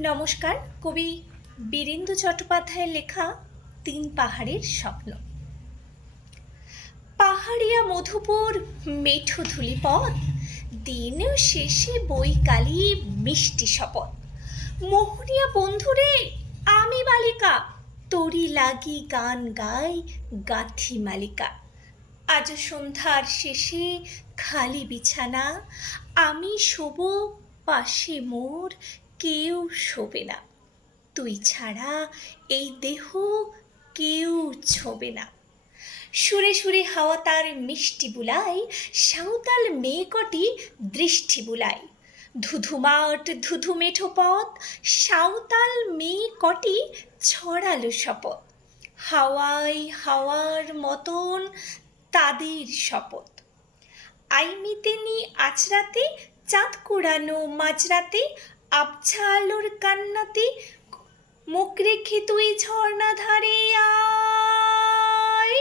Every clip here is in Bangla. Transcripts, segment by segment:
নমস্কার। কবি বীরেন্দ্র চট্টোপাধ্যায়ের লেখা তিন পাহাড়ের স্বপ্ন। পাহাড়িয়া মধুপুর মেঠো ধূলিপথ, দিন শেষে বৈকালি মিষ্টি শপথ। মোহনিয়া বন্ধুরে আমি বালিকা, তোরি লাগি গান গাই গাথি মালিকা। আজ সন্ধ্যার শেষে খালি বিছানা, আমি শোব পাশে মোর কেউ শোবে না। তুই ছাড়া এই দেহ কেউ ছোবে না। সুরে সুরে হাওয়া তার মিষ্টি বুলাই, সাঁওতাল মেয়ে কটি দৃষ্টি বুলাই। ধুধুমাট ধুধু মেঠো পথ, সাঁওতাল মেয়ে কটি ছড়ালো শপথ। হাওয়ায় হাওয়ার মতন তাদের শপথ। আইমিতে নি আচরাতে, চাঁদ কুড়ানো মাঝরাতে, আবছা আলোর কান্নাতে মুখ রেখে তুই ঝর্ণা ধারে আয়।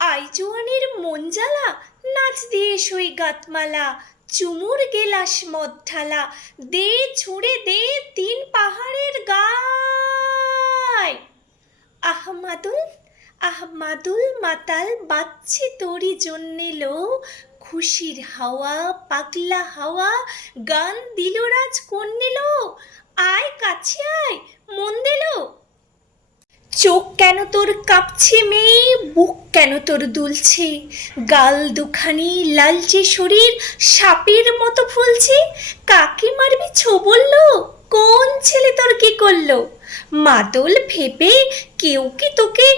আইজোয়ানের মন জ্বালা, নাচ দিয়ে সই গাতমালা, চুমুর গেলাস মদ ঢালা, দে ছুঁড়ে দে তিন পাহাড়ের গায়। আহমাদুল আহমাদুল মাতাল বাজছে তোরই জন্যে লো, খুশির হাওয়া পাগলা হাওয়া গান দিল রাজ কন্যেলো। আয় কাছে আয় মন দিলো। চোখ কেন তোর কাঁপছে মেয়ে, বুক কেন তোর দুলছে, গাল দুখানি লালচে শরীর সাপের মতো ফুলছে। কাকে মারবি ছো বললো, কোন ছেলে তোর কি করলো? মাদল ভেবে কেউ কি তোকে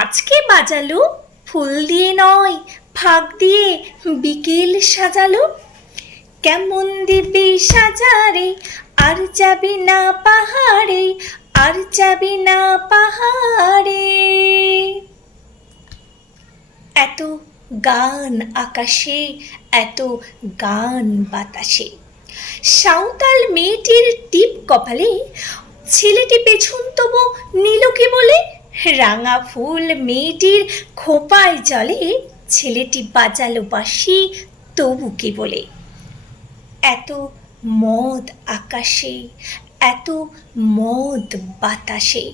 আজকে বাজালো? ফুল দিয়ে নয় ফাঁক দিয়ে বিকেল সাজালো। কেমন দিবি সাজারে, আর যাবি না পাহাড়ে, আর যাবি না পাহাড়ে। এত গান আকাশে, এত গান বাতাসে। সাঁওতাল মেয়েটির টিপ কপালে, ছেলেটি পেছন তবু নিল কি বলে? রাঙা ফুল মেয়েটির খোঁপায় জলে, ছেলেটি বাজালো বাঁশি তবু কি বলে? এত মদ আকাশে, এত মদ বাতাসে,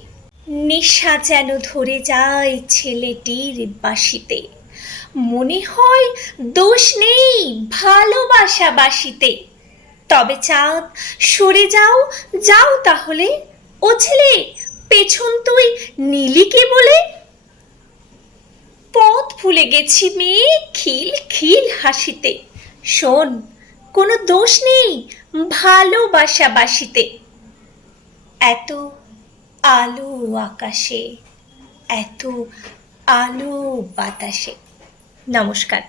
নেশা যেন ধরে যায় ছেলেটির বাঁশিতে। মনে হয় দোষ নেই ভালোবাসা বাসিতে। তবে চাঁদ সরে যাও, যাও তাহলে। ও ছেলে পেছন তুই নিলি কে বলে? পথ ভুলে গেছি মেয়ে খিল খিল হাসিতে। শোন, কোনো দোষ নেই ভালোবাসা বাসিতে। এত আলো আকাশে, এত আলো বাতাসে। নমস্কার।